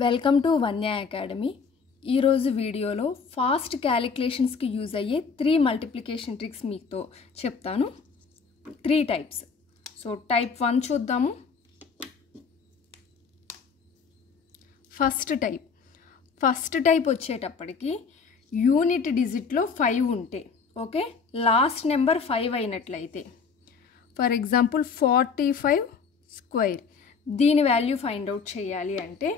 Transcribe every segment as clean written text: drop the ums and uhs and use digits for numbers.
Welcome to వన్య academy. ఈరోజు వీడియోలో ఫాస్ట్ క్యాలిక్యులేషన్స్కి యూజ్ అయ్యే 3 మల్టిప్లికేషన్ ట్రిక్స్ మీతో చెప్తాను. 3 టైప్స్. సో టైప్ 1 చూద్దాము. ఫస్ట్ టైప్ వచ్చేటప్పటికి యూనిట్ డిజిట్లో 5 ఉంటే, ఓకే, లాస్ట్ నెంబర్ 5 అయినట్లయితే, ఫర్ ఎగ్జాంపుల్ 45 స్క్వేర్, దీని వాల్యూ ఫైండ్ అవుట్ చేయాలి అంటే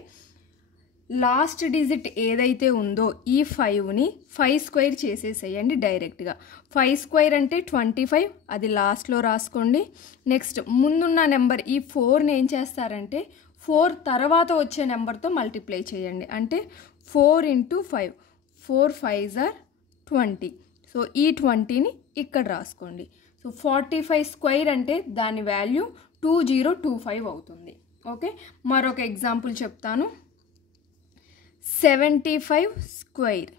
లాస్ట్ డిజిట్ ఏదైతే ఉందో ఈ 5ని 5 స్క్వేర్ చేసేసేయండి డైరెక్ట్గా. 5 స్క్వేర్ అంటే 25, అది లాస్ట్లో రాసుకోండి. నెక్స్ట్ ముందున్న నెంబర్ ఈ 4ని ఏం చేస్తారంటే 4 తర్వాత వచ్చే నెంబర్తో మల్టిప్లై చేయండి. అంటే 4 × 5, 4 5s are 20. సో ఈ 20ని ఇక్కడ రాసుకోండి. సో 45 స్క్వేర్ అంటే దాని వాల్యూ 2025 అవుతుంది. ఓకే, మరొక ఎగ్జాంపుల్ చెప్తాను. 75 స్క్వేర్,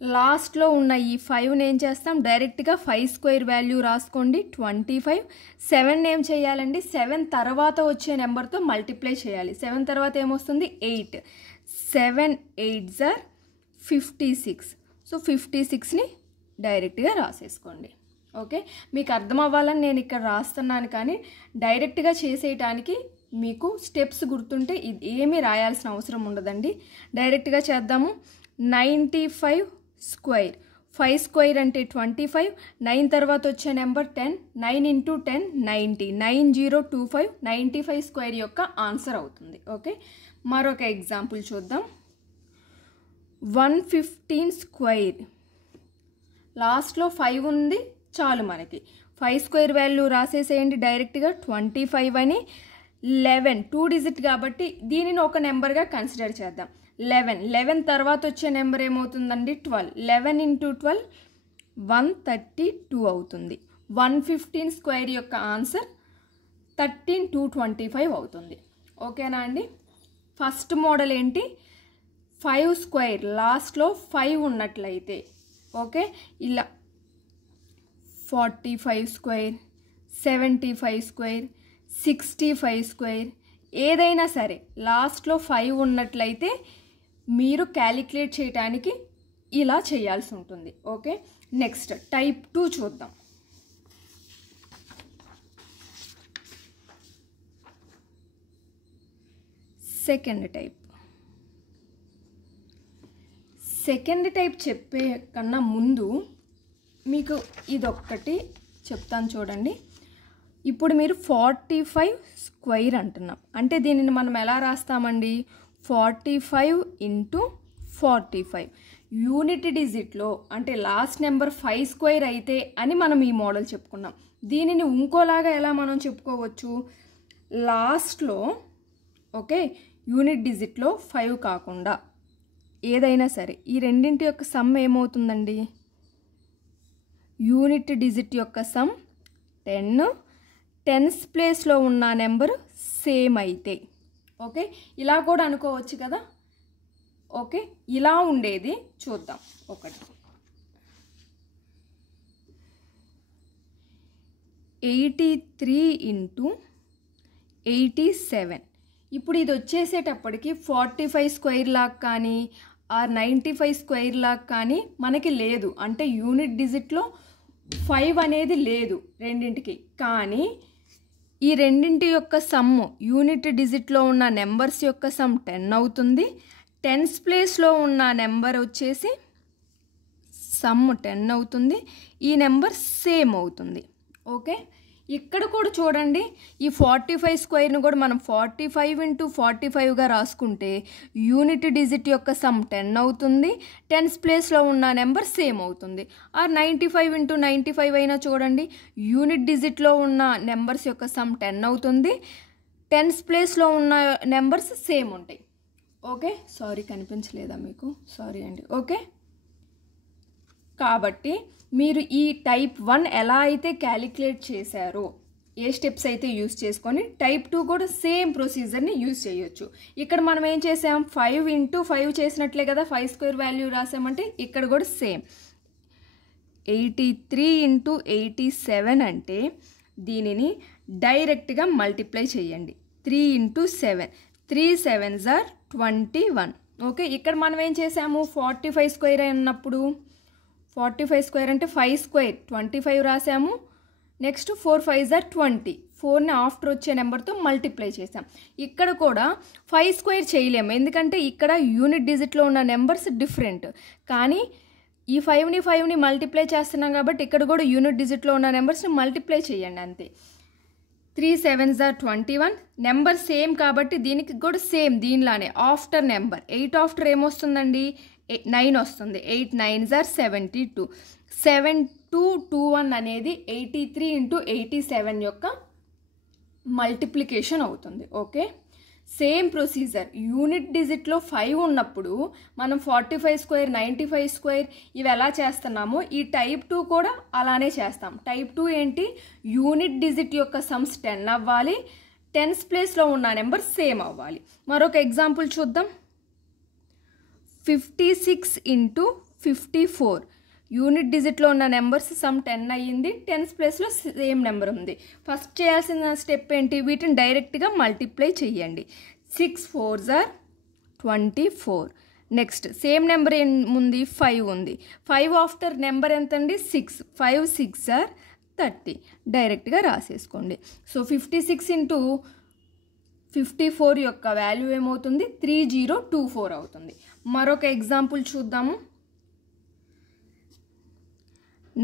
లాస్ట్లో ఉన్న ఈ 5ని ఏం చేస్తాం, డైరెక్ట్గా 5 స్క్వేర్ వాల్యూ రాసుకోండి 25. 7 ఏం చేయాలండి, 7 తర్వాత వచ్చే నెంబర్తో మల్టిప్లై చేయాలి. 7 తర్వాత ఏమొస్తుంది 8. 7 8s are 56. సో 56ని డైరెక్ట్గా రాసేసుకోండి. ఓకే, మీకు అర్థం అవ్వాలని నేను ఇక్కడ రాస్తున్నాను, కానీ డైరెక్ట్గా చేసేయటానికి మీకు స్టెప్స్ గుర్తుంటే ఇది ఏమీ రాయాల్సిన అవసరం ఉండదండి. డైరెక్ట్గా చేద్దాము. 95 స్క్వేర్, 5 స్క్వేర్ అంటే 25, 9 తర్వాత వచ్చే నెంబర్ 10, 9 × 10 90, 9025, 95 స్క్వేర్ యొక్క ఆన్సర్ అవుతుంది. ఓకే, మరొక ఎగ్జాంపుల్ చూద్దాం. 115 స్క్వేర్, లాస్ట్లో 5 ఉంది చాలు మనకి. 5 స్క్వేర్ వాల్యూ రాసేసేయండి డైరెక్ట్గా 25 అని. 11 2 డిజిట్ కాబట్టి దీనిని ఒక నెంబర్గా కన్సిడర్ చేద్దాం. 11 తర్వాత వచ్చే నెంబర్ ఏమవుతుందండి 12. 11 × 12 132 అవుతుంది. 115 స్క్వేర్ యొక్క ఆన్సర్ 13225 అవుతుంది. ఓకేనా అండి. ఫస్ట్ మోడల్ ఏంటి, 5 స్క్వేర్ లాస్ట్లో 5 ఉన్నట్లయితే, ఓకే, ఇలా 45 స్క్వేర్, 75 స్క్వేర్, 65 స్క్వేర్, ఏదైనా సరే లాస్ట్లో 5 ఉన్నట్లయితే మీరు క్యాలిక్యులేట్ చేయడానికి ఇలా చేయాల్సి ఉంటుంది. ఓకే, నెక్స్ట్ టైప్ 2 చూద్దాం. సెకండ్ టైప్ చెప్పే కన్నా ముందు మీకు ఇదొక్కటి చెప్తాను చూడండి. ఇప్పుడు మీరు 45 స్క్వేర్ అంటున్నాం అంటే దీనిని మనం ఎలా రాస్తామండి, 45 × 45. యూనిట్ డిజిట్లో అంటే లాస్ట్ నెంబర్ 5 స్క్వేర్ అయితే అని మనం ఈ మోడల్ చెప్పుకున్నాం. దీనిని ఇంకోలాగా ఎలా మనం చెప్పుకోవచ్చు, లాస్ట్లో, ఓకే, యూనిట్ డిజిట్లో 5 కాకుండా ఏదైనా సరే ఈ రెండింటి యొక్క సమ్ ఏమవుతుందండి, యూనిట్ డిజిట్ యొక్క సమ్ 10, 10s ప్లేస్లో ఉన్న నెంబర్ సేమ్ అయితే, ఓకే, ఇలా కూడా అనుకోవచ్చు కదా. ఓకే, ఇలా ఉండేది చూద్దాం ఒకటి. 83 × 87. ఇప్పుడు ఇది వచ్చేసేటప్పటికి 45 స్క్వేర్ లాగా కానీ 95 స్క్వేర్ లాగా కానీ మనకి లేదు. అంటే యూనిట్ డిజిట్లో 5 అనేది లేదు రెండింటికి, కానీ ఈ రెండింటి యొక్క సమ్ము యూనిట్ డిజిట్లో ఉన్న నెంబర్స్ యొక్క సమ్ 10 అవుతుంది. 10s ప్లేస్లో ఉన్న నెంబర్ వచ్చేసి సమ్ 10 అవుతుంది. ఈ నెంబర్ సేమ్ అవుతుంది. ఓకే, ఇక్కడ కూడా చూడండి, ఈ 45 స్క్వేర్ను కూడా మనం 45 × 45గా రాసుకుంటే యూనిట్ డిజిట్ యొక్క సమ్ 10 అవుతుంది. 10s ప్లేస్లో ఉన్న నెంబర్ సేమ్ అవుతుంది. ఆ 95 × 95 అయినా చూడండి, యూనిట్ డిజిట్లో ఉన్న నెంబర్స్ యొక్క సమ్ 10 అవుతుంది. 10s ప్లేస్లో ఉన్న నెంబర్స్ సేమ్ ఉంటాయి. ఓకే, సారీ కనిపించలేదా మీకు, సారీ అండి. ఓకే, కాబట్టి మీరు ఈ టైప్ 1 ఎలా అయితే క్యాలిక్యులేట్ చేశారో, ఏ స్టెప్స్ అయితే యూజ్ చేసుకొని టైప్ 2 కూడా సేమ్ ప్రొసీజర్ని యూజ్ చేయొచ్చు. ఇక్కడ మనం ఏం చేసాం, 5 × 5 చేసినట్లే కదా 5 స్క్వేర్ వాల్యూ రాసామంటే ఇక్కడ కూడా సేమ్. 83 × 87 అంటే దీనిని డైరెక్ట్గా మల్టిప్లై చేయండి. 3 × 7, 3 7s are 21. ఓకే, ఇక్కడ మనం ఏం చేసాము 45 స్క్వేర్ అన్నప్పుడు 45 స్క్వేర్ అంటే 5 స్క్వేర్ 25 రాసాము. Next 4 5s are 20. 4ని ఆఫ్టర్ వచ్చే నెంబర్తో మల్టిప్లై చేసాం. ఇక్కడ కూడా 5 స్క్వేర్ చేయలేము, ఎందుకంటే ఇక్కడ యూనిట్ డిజిట్లో ఉన్న నెంబర్స్ డిఫరెంట్. కానీ ఈ 5ని మల్టిప్లై చేస్తున్నాం కాబట్టి ఇక్కడ కూడా యూనిట్ డిజిట్లో ఉన్న నెంబర్స్ని మల్టిప్లై చేయండి అంతే. 3 7s are 21. నెంబర్ సేమ్ కాబట్టి దీనికి కూడా సేమ్ దీనిలానే ఆఫ్టర్ నెంబర్ 8 ఆఫ్టర్ ఏమొస్తుందండి 9 వస్తుంది. 8 9s are 72. 7221 అనేది 83 × 87 యొక్క మల్టిప్లికేషన్ అవుతుంది. ఓకే, సేమ్ ప్రొసీజర్ యూనిట్ డిజిట్లో 5 ఉన్నప్పుడు మనం 45 స్క్వేర్ 95 స్క్వేర్ ఇవి ఎలా చేస్తున్నామో ఈ టైప్ 2 కూడా అలానే చేస్తాం. టైప్ 2 ఏంటి, యూనిట్ డిజిట్ యొక్క సమ్స్ 10 అవ్వాలి, టెన్స్ ప్లేస్లో ఉన్న నెంబర్ సేమ్ అవ్వాలి. మరొక ఎగ్జాంపుల్ చూద్దాం. 56 × 54 యూనిట్ డిజిట్లో ఉన్న నెంబర్స్ సమ్ 10 అయ్యింది, టెన్స్ ప్లేస్లో సేమ్ నెంబర్ ఉంది. ఫస్ట్ చేయాల్సిన స్టెప్ ఏంటి, వీటిని డైరెక్ట్గా మల్టిప్లై చేయండి. 6 4s are 24. Next same number ఏముంది 5 ఉంది. 5 ఆఫ్టర్ నెంబర్ ఎంతండి 6. 5 6s are 30. డైరెక్ట్గా రాసేసుకోండి. సో 56 × 54 యొక్క వాల్యూ ఏమవుతుంది 3024 అవుతుంది. మరొక ఎగ్జాంపుల్ చూద్దాము.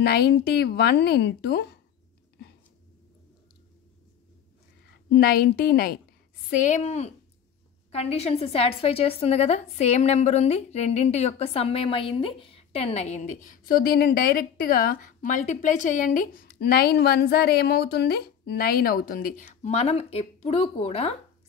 91 × 99 సేమ్ కండిషన్స్ సాటిస్ఫై చేస్తుంది కదా, సేమ్ నెంబర్ ఉంది, రెండింటి యొక్క సమ్ ఏమయ్యింది 10 అయ్యింది. సో దీనిని డైరెక్ట్గా మల్టిప్లై చేయండి. 9 1s are ఏమవుతుంది 9 అవుతుంది. మనం ఎప్పుడూ కూడా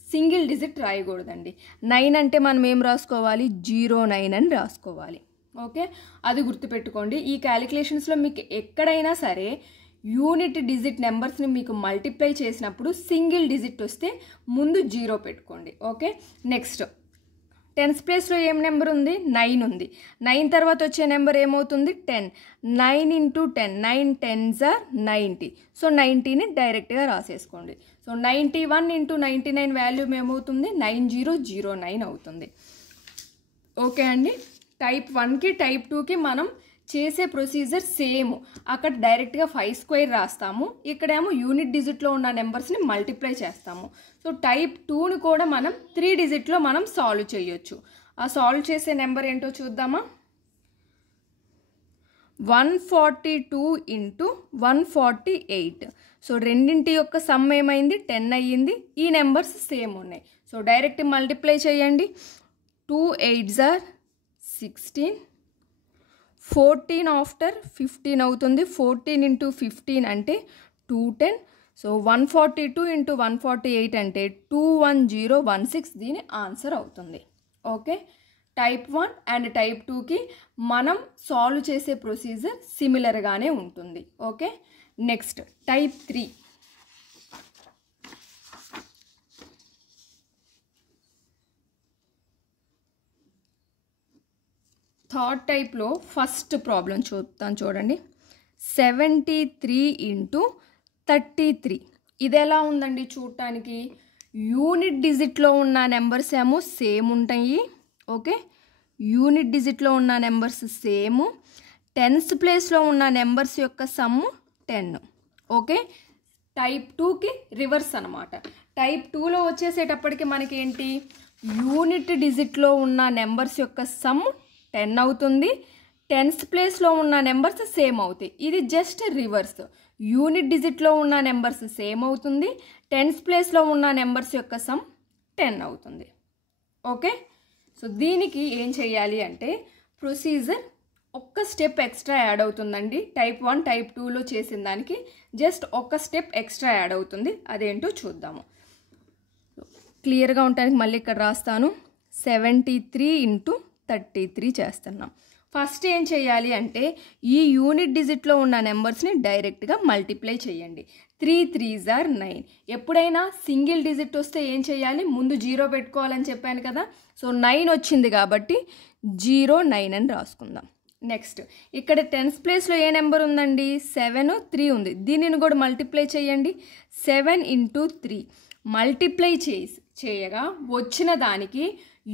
సింగిల్ డిజిట్ రాయకూడదండి. 9 అంటే మనం ఏం రాసుకోవాలి 09 అని రాసుకోవాలి. ఓకే, అది గుర్తుపెట్టుకోండి. ఈ క్యాలిక్యులేషన్స్లో మీకు ఎక్కడైనా సరే యూనిట్ డిజిట్ నెంబర్స్ని మీకు మల్టిప్లై చేసినప్పుడు సింగిల్ డిజిట్ వస్తే ముందు 0 పెట్టుకోండి. ఓకే, నెక్స్ట్ టెన్స్ ప్లేస్లో ఏం నెంబర్ ఉంది 9 ఉంది. 9 తర్వాత వచ్చే నెంబర్ ఏమవుతుంది 10. 9 × 10 9 10s are 90. సో 90ని డైరెక్ట్గా రాసేసుకోండి. సో 91 × 99 వాల్యూ ఏమవుతుంది 9009 అవుతుంది. ఓకే అండి, టైప్ 1కి టైప్ 2కి మనం చేసే ప్రొసీజర్ సేమ్. అక్కడ డైరెక్ట్గా 5 స్క్వేర్ రాస్తాము, ఇక్కడేమో యూనిట్ డిజిట్లో ఉన్న నెంబర్స్ని మల్టిప్లై చేస్తాము. సో టైప్ 2ని కూడా మనం 3 డిజిట్లో మనం సాల్వ్ చేయొచ్చు. ఆ సాల్వ్ చేసే నెంబర్ ఏంటో చూద్దామా. 142 × 148. సో రెండింటి యొక్క సమ్ ఏమైంది 10 అయ్యింది. ఈ నెంబర్స్ సేమ్ ఉన్నాయి. సో డైరెక్ట్ మల్టిప్లై చేయండి. 2 8s are 16. 14 ఆఫ్టర్ 15 అవుతుంది. 14 × 15 అంటే 210. సో 142 × 148 అంటే 21016 దీని ఆన్సర్ అవుతుంది. ఓకే, టైప్ 1 అండ్ టైప్ 2కి మనం సాల్వ్ చేసే ప్రొసీజర్ సిమిలర్గానే ఉంటుంది. Okay, next type 3. థర్డ్ టైప్లో ఫస్ట్ ప్రాబ్లం చూడండి. 73 × 33. ఇది ఎలా ఉందండి చూడటానికి, యూనిట్ డిజిట్లో ఉన్న నెంబర్స్ ఏమో సేమ్ ఉంటాయి. ఓకే, యూనిట్ డిజిట్లో ఉన్న నెంబర్స్ సేమ్, టెన్స్ ప్లేస్లో ఉన్న నెంబర్స్ యొక్క సమ్ 10. ఓకే, టైప్ 2కి రివర్స్ అనమాట. టైప్ 2లో వచ్చేసేటప్పటికి మనకేంటి యూనిట్ డిజిట్లో ఉన్న నెంబర్స్ యొక్క సమ్ 10 అవుతుంది, టెన్స్ ప్లేస్లో ఉన్న నెంబర్స్ సేమ్ అవుతాయి. ఇది జస్ట్ రివర్స్. యూనిట్ డిజిట్లో ఉన్న నెంబర్స్ సేమ్ అవుతుంది, టెన్స్ ప్లేస్లో ఉన్న నెంబర్స్ యొక్క సమ్ 10 అవుతుంది. ఓకే, సో దీనికి ఏం చేయాలి అంటే ప్రొసీజర్ ఒక్క స్టెప్ ఎక్స్ట్రా యాడ్ అవుతుందండి. టైప్ 1 టైప్ 2లో చేసిన దానికి జస్ట్ ఒక్క స్టెప్ ఎక్స్ట్రా యాడ్ అవుతుంది. అదేంటో చూద్దాము. క్లియర్గా ఉండడానికి మళ్ళీ ఇక్కడ రాస్తాను. 73 × 33 చేస్తున్నాం. ఫస్ట్ ఏం చేయాలి అంటే ఈ యూనిట్ డిజిట్లో ఉన్న నెంబర్స్ని డైరెక్ట్గా మల్టిప్లై చేయండి. 3 3s are 9. ఎప్పుడైనా సింగిల్ డిజిట్ వస్తే ఏం చేయాలి ముందు 0 పెట్టుకోవాలని చెప్పాను కదా. సో 9 వచ్చింది కాబట్టి 09 అని రాసుకుందాం. నెక్స్ట్ ఇక్కడ టెన్స్ ప్లేస్లో ఏ నెంబర్ ఉందండి 7 3 ఉంది. దీనిని కూడా మల్టిప్లై చేయండి. 7 × 3 మల్టిప్లై చేయగా వచ్చిన దానికి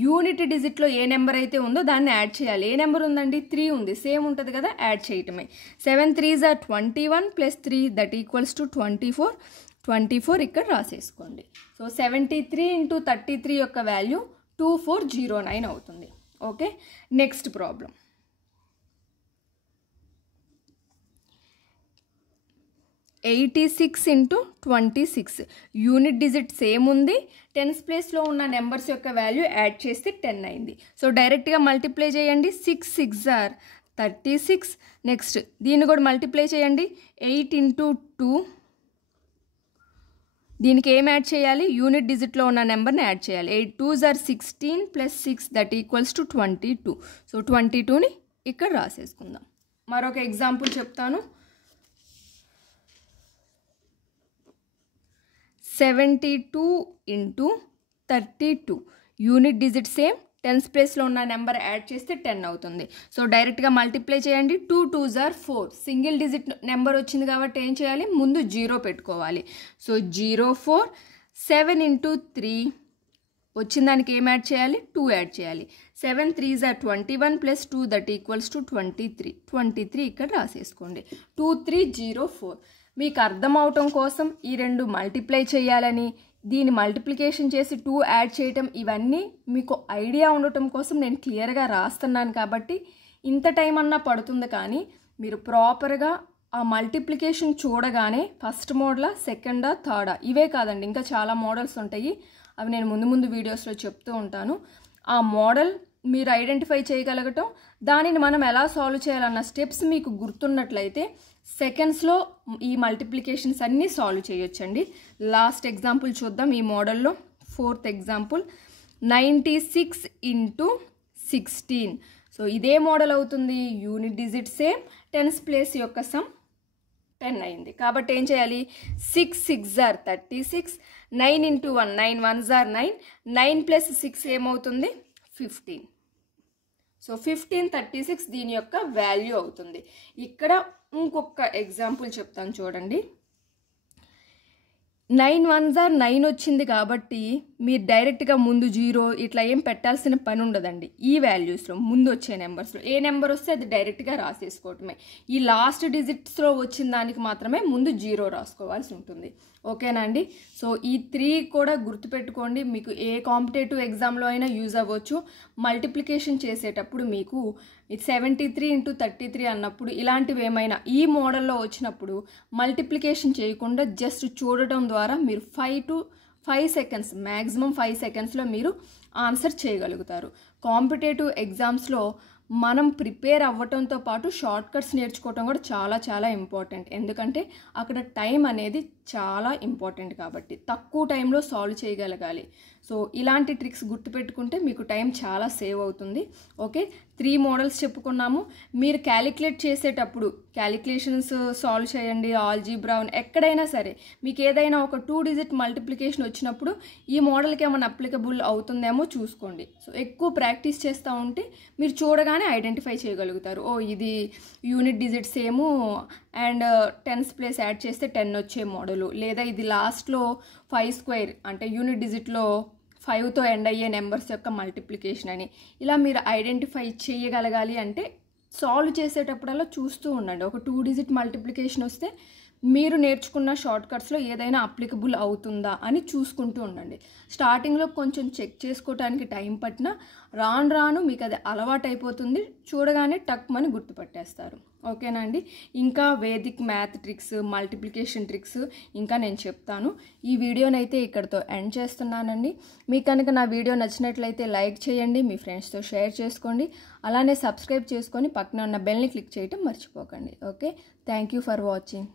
యూనిట్ డిజిట్లో ఏ నెంబర్ అయితే ఉందో దాన్ని యాడ్ చేయాలి. ఏ నెంబర్ ఉందండి? 3 ఉంది, సేమ్ ఉంటుంది కదా, యాడ్ చేయటమే. 7 3s are 21 + 3 that equals to 24. 24 ఇక్కడ రాసేసుకోండి. సో 73 × 33 యొక్క వాల్యూ 2409 అవుతుంది. Okay, next problem. 86 × 26 unit digit same ఉంది, టెన్స్ ప్లేస్లో ఉన్న నెంబర్స్ యొక్క వాల్యూ యాడ్ చేస్తే 10 అయింది. సో డైరెక్ట్గా మల్టిప్లై చేయండి. 6 6s are 36. నెక్స్ట్ దీన్ని కూడా మల్టిప్లై చేయండి. 8 × 2 దీనికి ఏం యాడ్ చేయాలి? యూనిట్ డిజిట్లో ఉన్న నెంబర్ని యాడ్ చేయాలి. 8 2s are 16 + 6 that equals to 22. So 22ని ఇక్కడ రాసేసుకుందాం. మరొక ఎగ్జాంపుల్ చెప్తాను. 72 × 32 యూనిట్ డిజిట్ సేమ్, టెన్స్ ప్లేస్లో ఉన్న నెంబర్ యాడ్ చేస్తే 10 అవుతుంది. సో డైరెక్ట్గా మల్టిప్లై చేయండి. 2 2s are 4 single digit number వచ్చింది కాబట్టి ఏం చేయాలి? ముందు 0 పెట్టుకోవాలి. సో 0 4 7 × 3 వచ్చిన దానికి ఏం యాడ్ చేయాలి? 2 యాడ్ చేయాలి. 7 3s are 21 + 2 that equals to 23. 23 ఇక్కడ రాసేసుకోండి. 2 3 0 4. మీకు అర్థం అవటం కోసం ఈ రెండు మల్టిప్లై చేయాలని, దీని మల్టిప్లికేషన్ చేసి 2 యాడ్ చేయటం, ఇవన్నీ మీకు ఐడియా ఉండటం కోసం నేను క్లియర్గా రాస్తున్నాను. కాబట్టి ఇంత టైం అన్నా పడుతుంది, కానీ మీరు ప్రాపర్గా ఆ మల్టిప్లికేషన్ చూడగానే ఫస్ట్ మోడలా, సెకండా, థర్డా, ఇవే కాదండి ఇంకా చాలా మోడల్స్ ఉంటాయి. అవి నేను ముందు వీడియోస్లో చెప్తూ ఉంటాను. ఆ మోడల్ మీరు ఐడెంటిఫై చేయగలగటం, దానిని మనం ఎలా సాల్వ్ చేయాలన్న స్టెప్స్ మీకు గుర్తున్నట్లయితే సెకండ్స్లో ఈ మల్టిప్లికేషన్స్ అన్నీ సాల్వ్ చేయొచ్చండి. లాస్ట్ ఎగ్జాంపుల్ చూద్దాం ఈ మోడల్లో. 4th example 96 × 16. సో ఇదే మోడల్ అవుతుంది. Unit digit same, tens place యొక్క సమ్ 10 అయింది. కాబట్టి ఏం చేయాలి? 6 6s are 36. 9 × 1 9 1s are 9. 9 + 6 ఏమవుతుంది? 15. సో 15 36 దీని యొక్క వాల్యూ అవుతుంది. ఇక్కడ ఇంకొక ఎగ్జాంపుల్ చెప్తాను చూడండి. 9 1s are 9 వచ్చింది కాబట్టి మీరు డైరెక్ట్గా ముందు 0 ఇట్లా ఏం పెట్టాల్సిన పని ఉండదండి. ఈ వాల్యూస్లో ముందు వచ్చే నెంబర్స్లో ఏ నెంబర్ వస్తే అది డైరెక్ట్గా రాసేసుకోవటమే. ఈ లాస్ట్ డిజిట్స్లో వచ్చిన దానికి మాత్రమే ముందు 0 రాసుకోవాల్సి ఉంటుంది. ఓకేనా అండి? సో ఈ 3 కూడా గుర్తుపెట్టుకోండి. మీకు ఏ కాంపిటేటివ్ ఎగ్జామ్లో అయినా యూజ్ అవ్వచ్చు. మల్టిప్లికేషన్ చేసేటప్పుడు మీకు 73 × 33 అన్నప్పుడు ఇలాంటివి ఏమైనా ఈ మోడల్లో వచ్చినప్పుడు మల్టిప్లికేషన్ చేయకుండా జస్ట్ చూడటం ద్వారా మీరు 5 seconds మ్యాక్సిమం 5 secondsలో మీరు ఆన్సర్ చేయగలుగుతారు. కాంపిటేటివ్ ఎగ్జామ్స్లో మనం ప్రిపేర్ అవ్వటంతో పాటు షార్ట్ కట్స్ నేర్చుకోవటం కూడా చాలా ఇంపార్టెంట్. ఎందుకంటే అక్కడ టైం అనేది చాలా ఇంపార్టెంట్ కాబట్టి తక్కువ టైంలో సాల్వ్ చేయగలగాలి. సో ఇలాంటి ట్రిక్స్ గుర్తుపెట్టుకుంటే మీకు టైం చాలా సేవ్ అవుతుంది. ఓకే, 3 మోడల్స్ చెప్పుకున్నాము. మీరు క్యాలిక్యులేట్ చేసేటప్పుడు క్యాలిక్యులేషన్స్ సాల్వ్ చేయండి, ఆల్జీబ్రా ఎక్కడైనా సరే మీకు ఏదైనా ఒక 2 digit మల్టిప్లికేషన్ వచ్చినప్పుడు ఈ మోడల్కి ఏమైనా అప్లికబుల్ అవుతుందేమో చూసుకోండి. సో ఎక్కువ ప్రాక్టీస్ చేస్తూ ఉంటే మీరు చూడగానే ఐడెంటిఫై చేయగలుగుతారు. ఓ ఇది unit digit same and tens place add చేస్తే 10 వచ్చే మోడలు, లేదా ఇది లాస్ట్లో 5² అంటే యూనిట్ డిజిట్లో 5తో ఎండ్ అయ్యే నెంబర్స్ యొక్క మల్టిప్లికేషన్ అని, ఇలా మీరు ఐడెంటిఫై చేయగలగాలి. అంటే సాల్వ్ చేసేటప్పుడల్లా చూస్తూ ఉండండి. ఒక 2 digit మల్టిప్లికేషన్ వస్తే మీరు నేర్చుకున్న షార్ట్ కట్స్లో ఏదైనా అప్లికబుల్ అవుతుందా అని చూసుకుంటూ ఉండండి. స్టార్టింగ్లో కొంచెం చెక్ చేసుకోవడానికి టైం పట్టినా రాను మీకు అది అలవాటు అయిపోతుంది. చూడగానే టక్మని గుర్తుపట్టేస్తారు. ఓకేనా అండి? ఇంకా Vedic math tricks, multiplication tricks ఇంకా నేను చెప్తాను. ఈ వీడియోనైతే ఇక్కడితో ఎండ్ చేస్తున్నానండి. మీకు కనుక నా వీడియో నచ్చినట్లయితే లైక్ చేయండి, మీ ఫ్రెండ్స్తో షేర్ చేసుకోండి, అలానే సబ్స్క్రైబ్ చేసుకొని పక్కన ఉన్న బెల్ని క్లిక్ చేయటం మర్చిపోకండి. Okay, thank you for watching.